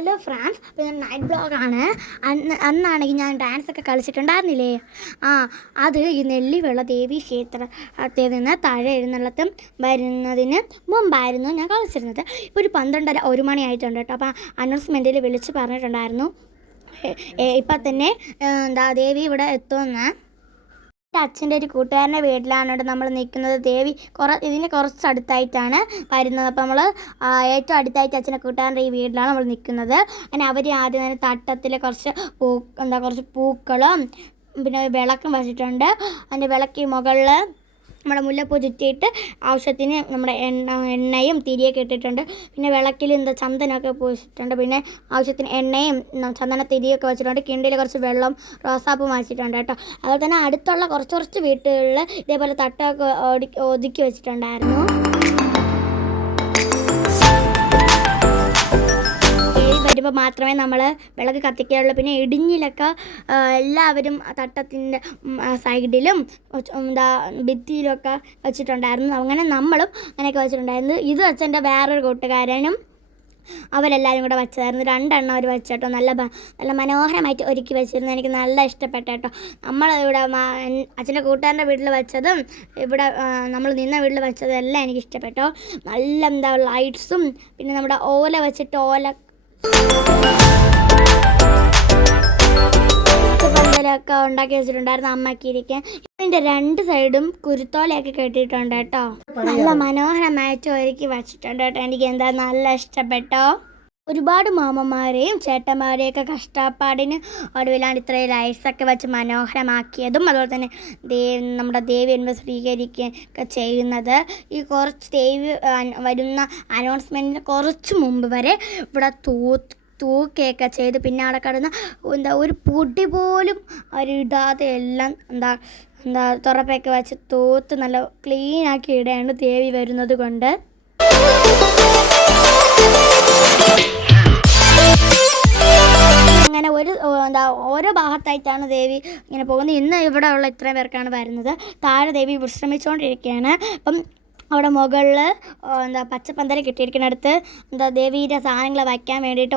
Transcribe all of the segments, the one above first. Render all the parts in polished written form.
Hello France, പിന്നെ night ബ്ലോഗാണ്. അന്നാണെങ്കിൽ ഞാൻ ഡാൻസൊക്കെ കളിച്ചിട്ടുണ്ടായിരുന്നില്ലേ. അത് ഈ നെല്ലിവിള ദേവി ക്ഷേത്രത്തിൽ നിന്ന് താഴെ എഴുന്നള്ളത്തും വരുന്നതിന് മുമ്പായിരുന്നു ഞാൻ കളിച്ചിരുന്നത്. ഇപ്പോൾ ഒരു 12:30 1 മണി ആയിട്ടുണ്ട് കേട്ടോ. അപ്പോൾ അനൗൺസ്മെൻറ്റിൽ വിളിച്ച് പറഞ്ഞിട്ടുണ്ടായിരുന്നു ഇപ്പം തന്നെ ദേവി ഇവിടെ എത്തുമെന്ന്. എൻ്റെ അച്ഛൻ്റെ ഒരു കൂട്ടുകാരൻ്റെ വീട്ടിലാണ് നമ്മൾ നിൽക്കുന്നത്. ദേവി ഇതിന് കുറച്ചടുത്തായിട്ടാണ് വരുന്നത്. അപ്പോൾ നമ്മൾ ഏറ്റവും അടുത്തായിട്ട് അച്ഛൻ്റെ കൂട്ടുകാരൻ്റെ ഈ വീട്ടിലാണ് നമ്മൾ നിൽക്കുന്നത്. അങ്ങനെ അവർ ആദ്യം തന്നെ തട്ടത്തിൽ കുറച്ച് പൂക്കളും പിന്നെ വിളക്കും വെച്ചിട്ടുണ്ട്. അതിൻ്റെ വിളക്ക് മുകളിൽ നമ്മുടെ മുല്ലപ്പൂ ചുറ്റിയിട്ട് ആവശ്യത്തിന് നമ്മുടെ എണ്ണയും തിരിയൊക്കെ ഇട്ടിട്ടുണ്ട്. പിന്നെ വിളക്കിൽ ചന്ദനമൊക്കെ പൂശിട്ടുണ്ട്. പിന്നെ ആവശ്യത്തിന് എണ്ണയും ചന്ദന തിരിയൊക്കെ വെച്ചിട്ടുണ്ട്. കിണ്ടിയിൽ കുറച്ച് വെള്ളം റോസാപ്പൂ വെച്ചിട്ടുണ്ട് കേട്ടോ. അതുപോലെ തന്നെ അടുത്തുള്ള കുറച്ച് വീട്ടുകളിൽ ഇതേപോലെ തട്ടമൊക്കെ ഒതുക്കി വെച്ചിട്ടുണ്ടായിരുന്നു. വരുമ്പോൾ മാത്രമേ നമ്മൾ വിളക്ക് കത്തിക്കാറുള്ളൂ. പിന്നെ ഇടിഞ്ഞിലൊക്കെ എല്ലാവരും തട്ടത്തിൻ്റെ സൈഡിലും ഭിത്തിയിലൊക്കെ വെച്ചിട്ടുണ്ടായിരുന്നു. അങ്ങനെ നമ്മളും അങ്ങനെയൊക്കെ വെച്ചിട്ടുണ്ടായിരുന്നു. ഇത് അച്ഛൻ്റെ വേറൊരു കൂട്ടുകാരനും അവരെല്ലാവരും കൂടെ വെച്ചതായിരുന്നു. 2 എണ്ണം അവർ വെച്ചേട്ടോ. നല്ല മനോഹരമായിട്ട് ഒരുക്കി വെച്ചിരുന്നു. എനിക്ക് നല്ല ഇഷ്ടപ്പെട്ട കേട്ടോ. നമ്മൾ ഇവിടെ അച്ഛൻ്റെ കൂട്ടുകാരൻ്റെ വീട്ടിൽ വെച്ചതും ഇവിടെ നമ്മൾ നിന്ന വീട്ടിൽ വെച്ചതും എല്ലാം എനിക്ക് ഇഷ്ടപ്പെട്ടോ. നല്ല ലൈറ്റ്സും പിന്നെ നമ്മുടെ ഓല വെച്ചിട്ട് പന്തലൊക്കെ ഉണ്ടാക്കി വെച്ചിട്ടുണ്ടായിരുന്നു അമ്മയ്ക്ക് ഇരിക്കാൻ. ഇതിൻ്റെ 2 സൈഡും കുരുത്തോലയൊക്കെ കെട്ടിയിട്ടുണ്ട് കേട്ടോ. നല്ല മനോഹരമായിട്ട് ഒരുക്കി വെച്ചിട്ടുണ്ട് കേട്ടോ. എനിക്ക് എന്താ നല്ല ഇഷ്ടപ്പെട്ടോ. ഒരുപാട് മാമന്മാരെയും ചേട്ടന്മാരെയൊക്കെ കഷ്ടപ്പാടിന് ഒടുവിലാണ് ഇത്രയും ലൈറ്റ്സൊക്കെ വെച്ച് മനോഹരമാക്കിയതും അതുപോലെ തന്നെ നമ്മുടെ ദേവി സ്വീകരിക്കുകയൊക്കെ ചെയ്യുന്നത്. ഈ കുറച്ച് ദേവി വരുന്ന അനൗൺസ്മെൻറ്റിന് കുറച്ച് മുമ്പ് വരെ ഇവിടെ തൂക്കുകയൊക്കെ ചെയ്ത് പിന്നെ അവിടെ കിടന്ന് ഒരു പൊടി പോലും അവരിടാതെ എല്ലാം തുറപ്പൊക്കെ വെച്ച് തൂത്ത് നല്ല ക്ലീനാക്കി ഇടുകയാണ് ദേവി വരുന്നത് കൊണ്ട്. അങ്ങനെ ഓരോ ഭാഗത്തായിട്ടാണ് ദേവി ഇങ്ങനെ പോകുന്നത്. ഇന്ന് ഇവിടെ ഉള്ള ഇത്രയും പേർക്കാണ് വരുന്നത്. താഴെ ദേവി വിശ്രമിച്ചുകൊണ്ടിരിക്കുകയാണ്. അപ്പം അവിടെ മുകളിൽ പച്ചപ്പന്തൽ കിട്ടിയിരിക്കുന്നിടത്ത് ദേവിയുടെ സാധനങ്ങൾ വയ്ക്കാൻ വേണ്ടിയിട്ട്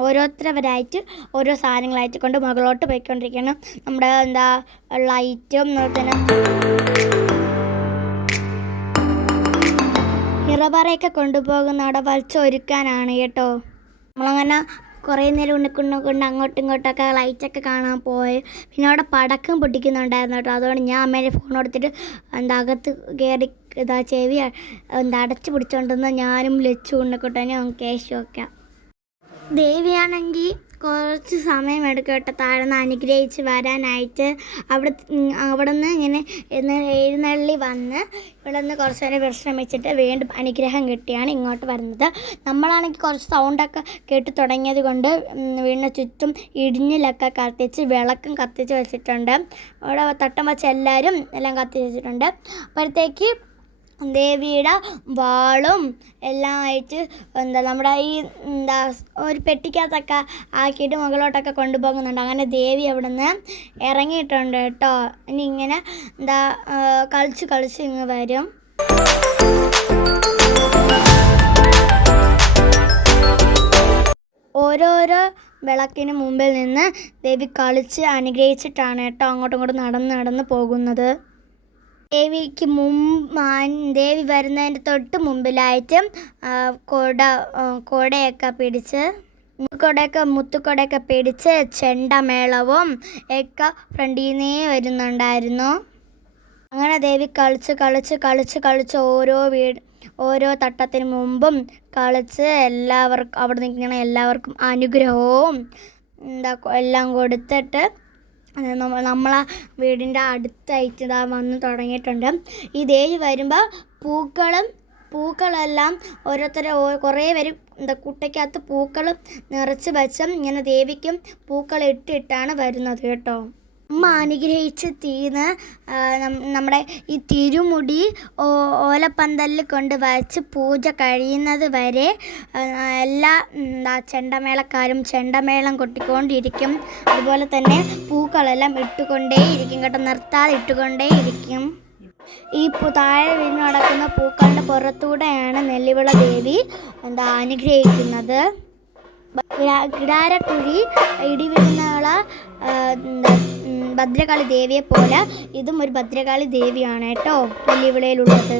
ഓരോരുത്തരവരായിട്ട് ഓരോ സാധനങ്ങളായിട്ട് കൊണ്ട് മുകളിലോട്ട് പോയിക്കൊണ്ടിരിക്കുകയാണ്. നമ്മുടെ ലൈറ്റും തന്നെ നിറപറയൊക്കെ കൊണ്ടുപോകുന്ന അവിടെ വലിച്ചൊരുക്കാനാണ് കേട്ടോ. നമ്മളങ്ങനെ കുറേ നേരം കൊണ്ട് അങ്ങോട്ടും ഇങ്ങോട്ടൊക്കെ ലൈറ്റൊക്കെ കാണാൻ പോയി. പിന്നെ അവിടെ പടക്കം പൊട്ടിക്കുന്നുണ്ടായിരുന്നു കേട്ടോ. അതുകൊണ്ട് ഞാൻ അമ്മേൻ്റെ ഫോൺ കൊടുത്തിട്ട് അകത്ത് കയറി ചെവി അടച്ചു പിടിച്ചോണ്ടെന്ന് ഞാനും ലച്ചു ഉണ്ണിക്കുട്ടനും കേശുമൊക്കെ. ദേവിയാണെങ്കിൽ കുറച്ച് സമയം എടുക്കട്ടെ താഴ്ന്ന് അനുഗ്രഹിച്ച് വരാനായിട്ട്. അവിടെ നിന്ന് ഇങ്ങനെ എഴുന്നള്ളി വന്ന് ഇവിടെ നിന്ന് കുറച്ച് നേരം വിശ്രമിച്ചിട്ട് വീണ്ടും അനുഗ്രഹം കിട്ടിയാണ് ഇങ്ങോട്ട് വരുന്നത്. നമ്മളാണെങ്കിൽ കുറച്ച് സൗണ്ടൊക്കെ കേട്ട് തുടങ്ങിയത് കൊണ്ട് വീടിന് ചുറ്റും ഇടിഞ്ഞിലൊക്കെ കത്തിച്ച് വിളക്കും കത്തിച്ച് വെച്ചിട്ടുണ്ട്. അവിടെ തട്ടം വെച്ച് എല്ലാം കത്തിച്ച് വെച്ചിട്ടുണ്ട്. അപ്പോഴത്തേക്ക് ദേവിയുടെ വാളും എല്ലാം ആയിട്ട് നമ്മുടെ ഈ ഒരു പെട്ടിക്കകത്തൊക്കെ ആക്കിയിട്ട് മുകളിലോട്ടൊക്കെ കൊണ്ടുപോകുന്നുണ്ട്. അങ്ങനെ ദേവി അവിടെ നിന്ന് ഇറങ്ങിയിട്ടുണ്ട് കേട്ടോ. ഇനി ഇങ്ങനെ കളിച്ച് ഇങ്ങ് വരും. ഓരോരോ വിളക്കിന് മുമ്പിൽ നിന്ന് ദേവി കളിച്ച് അനുഗ്രഹിച്ചിട്ടാണ് കേട്ടോ അങ്ങോട്ടും ഇങ്ങോട്ടും നടന്ന് പോകുന്നത്. ദേവി വരുന്നതിൻ്റെ തൊട്ട് മുമ്പിലായിട്ട് മുത്തുകൊടയൊക്കെ പിടിച്ച് ചെണ്ടമേളവും ഒക്കെ ഫ്രണ്ടിൽ നിന്നേ വരുന്നുണ്ടായിരുന്നു. അങ്ങനെ ദേവി കളിച്ച് ഓരോ തട്ടത്തിന് മുമ്പും കളിച്ച് അവിടെ നിൽക്കുന്ന എല്ലാവർക്കും അനുഗ്രഹവും എല്ലാം കൊടുത്തിട്ട് നമ്മളെ വീടിൻ്റെ അടുത്തായിട്ട് വന്ന് തുടങ്ങിയിട്ടുണ്ട്. ഈ ദേവി വരുമ്പോൾ പൂക്കളെല്ലാം കുറേ പേര് കുട്ടയ്ക്കകത്ത് പൂക്കൾ നിറച്ച് വെച്ചും ഇങ്ങനെ ദേവിക്കും പൂക്കൾ ഇട്ടിട്ടാണ് വരുന്നത് കേട്ടോ. അമ്മ അനുഗ്രഹിച്ച് നമ്മുടെ ഈ തിരുമുടി ഓലപ്പന്തലിൽ കൊണ്ട് വച്ച് പൂജ കഴിയുന്നത് വരെ എല്ലാ ചെണ്ടമേളക്കാരും ചെണ്ടമേളം കൊട്ടിക്കൊണ്ടിരിക്കും. അതുപോലെ തന്നെ പൂക്കളെല്ലാം ഇട്ടുകൊണ്ടേയിരിക്കും കേട്ടോ. നിർത്താതെ ഇട്ടുകൊണ്ടേയിരിക്കും. ഈ താഴെ വീണ് നടക്കുന്ന പൂക്കളുടെ പുറത്തൂടെയാണ് നെല്ലിവിള ദേവി അനുഗ്രഹിക്കുന്നത്. കിടാരക്കുഴി ഇടിവീഴുന്നവള ഭദ്രകാളി ദേവിയെ പോലെ ഇതും ഒരു ഭദ്രകാളി ദേവിയാണ് കേട്ടോ നെല്ലിവിളയിലുള്ളത്.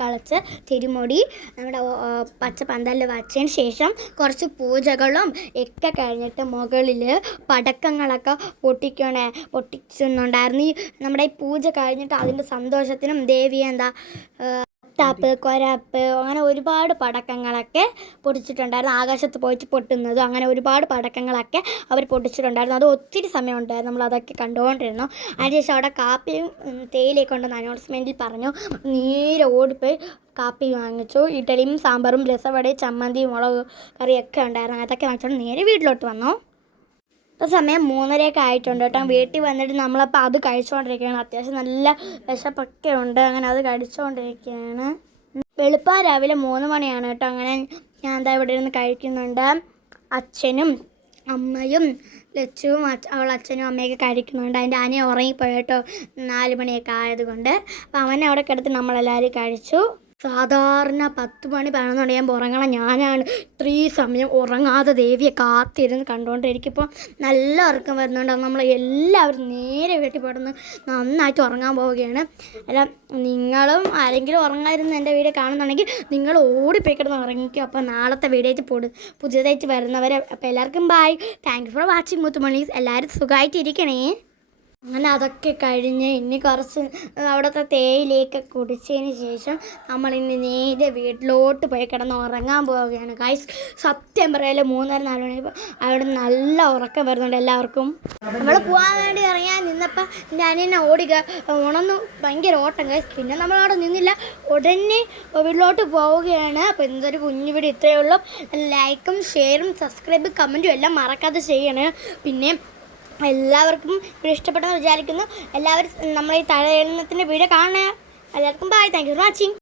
കളിച്ച് തിരുമുടി നമ്മുടെ പച്ച പന്തലിൽ വച്ചതിന് ശേഷം കുറച്ച് പൂജകളും ഒക്കെ കഴിഞ്ഞിട്ട് മുകളിൽ പടക്കങ്ങളൊക്കെ പൊട്ടിക്കുന്നുണ്ടായിരുന്നു. നമ്മുടെ ഈ പൂജ കഴിഞ്ഞിട്ട് അതിൻ്റെ സന്തോഷത്തിനും ദേവിയെ ടാപ്പ് കൊരാപ്പ് അങ്ങനെ ഒരുപാട് പടക്കങ്ങളൊക്കെ പൊട്ടിച്ചിട്ടുണ്ടായിരുന്നു. ആകാശത്ത് പോയിട്ട് പൊട്ടുന്നതും അങ്ങനെ ഒരുപാട് പടക്കങ്ങളൊക്കെ അവർ പൊട്ടിച്ചിട്ടുണ്ടായിരുന്നു. അത് ഒത്തിരി സമയം ഉണ്ടായിരുന്നു, നമ്മളതൊക്കെ കണ്ടുകൊണ്ടിരുന്നു. അതിനുശേഷം അവിടെ കാപ്പിയും തേയിലയൊക്കെ ഉണ്ടെന്ന് അനൗൺസ്മെൻറ്റിൽ പറഞ്ഞു. നേരെ ഓടിപ്പോയി കാപ്പി വാങ്ങിച്ചു. ഇഡ്ഡലിയും സാമ്പാറും രസവടയും ചമ്മന്തിയും മുളക് കറിയൊക്കെ ഉണ്ടായിരുന്നു. അതൊക്കെ വാങ്ങിച്ചുകൊണ്ട് നേരെ വീട്ടിലോട്ട് വന്നു. ഇപ്പോൾ സമയം 3:30 ആയിട്ടുണ്ട് കേട്ടോ. വീട്ടിൽ വന്നിട്ട് നമ്മളപ്പോൾ അത് കഴിച്ചുകൊണ്ടിരിക്കുകയാണ്. അത്യാവശ്യം നല്ല വിശപ്പൊക്കെ ഉണ്ട്. അങ്ങനെ അത് കഴിച്ചുകൊണ്ടിരിക്കുകയാണ്. വെളുപ്പാൻ രാവിലെ 3 മണിയാണ് കേട്ടോ. അങ്ങനെ ഞാൻ ഇവിടെ ഇരുന്ന് കഴിക്കുന്നുണ്ട്. അച്ഛനും അമ്മയും ലച്ചുവും അച്ഛനും അമ്മയൊക്കെ കഴിക്കുന്നുണ്ട്. അതിൻ്റെ ആനയെ ഉറങ്ങിപ്പോയി കേട്ടോ, 4 മണിയൊക്കെ ആയതുകൊണ്ട്. അപ്പോൾ അവനെ അവിടെ കിടത്തി നമ്മളെല്ലാവരും കഴിച്ചു. സാധാരണ 10 മണി 11 മണിയാകുമ്പോൾ ഉറങ്ങണം ഞാനാണ് ഇത്രയും സമയം ഉറങ്ങാതെ ദേവിയെ കാത്തിരുന്ന് കണ്ടുകൊണ്ടിരിക്കുമ്പോൾ നല്ല ഉറക്കം വരുന്നുണ്ട്. നമ്മൾ എല്ലാവരും നേരെ വീട്ടിൽ പോടുന്ന് നന്നായിട്ട് ഉറങ്ങാൻ പോവുകയാണ്. അല്ല, നിങ്ങളും ആരെങ്കിലും ഉറങ്ങാതിരുന്ന് എൻ്റെ വീഡിയോ കാണുന്നുണ്ടെങ്കിൽ നിങ്ങൾ ഓടിപ്പോയി കിടന്ന് ഉറങ്ങിക്കും. അപ്പോൾ നാളത്തെ വീഡിയോ ആയിട്ട് പുതിയതായിട്ട് വരുന്നവരെ അപ്പോൾ എല്ലാവർക്കും bye. Thank you for watching Muthumanis. എല്ലാവരും സുഖമായിട്ടിരിക്കണേ. അങ്ങനെ അതൊക്കെ കഴിഞ്ഞ് ഇനി കുറച്ച് അവിടുത്തെ തേയിലയൊക്കെ കുടിച്ചതിന് ശേഷം നമ്മളിനി നേരെ വീട്ടിലോട്ട് പോയി കിടന്ന് ഉറങ്ങാൻ പോവുകയാണ് ഗൈസ്. സത്യം പറയാല് 3-4 മണി അവിടെ നല്ല ഉറക്കം വരുന്നുണ്ട് എല്ലാവർക്കും. നമ്മൾ പോകാൻ വേണ്ടി ഇറങ്ങാൻ നിന്നപ്പോൾ എൻ്റെ അനിയനെ ഉണർന്നു ഭയങ്കര ഓട്ടം ഗൈസ്. പിന്നെ നമ്മളവിടെ നിന്നില്ല, ഉടനെ വീട്ടിലോട്ട് പോവുകയാണ്. അപ്പോൾ എന്തൊരു കുഞ്ഞു വീഡിയോ ഇത്രയേ ഉള്ളൂ. ലൈക്കും ഷെയറും സബ്സ്ക്രൈബും കമൻറ്റും എല്ലാം മറക്കാതെ ചെയ്യണേ. പിന്നെ എല്ലാവർക്കും ഇഷ്ടപ്പെട്ടെന്ന് വിചാരിക്കുന്നു. എല്ലാവരും നമ്മളെ ഈ തലയെണ്ണത്തിൻ്റെ വീഡിയോ കാണുക. എല്ലാവർക്കും bye. Thank you for watching.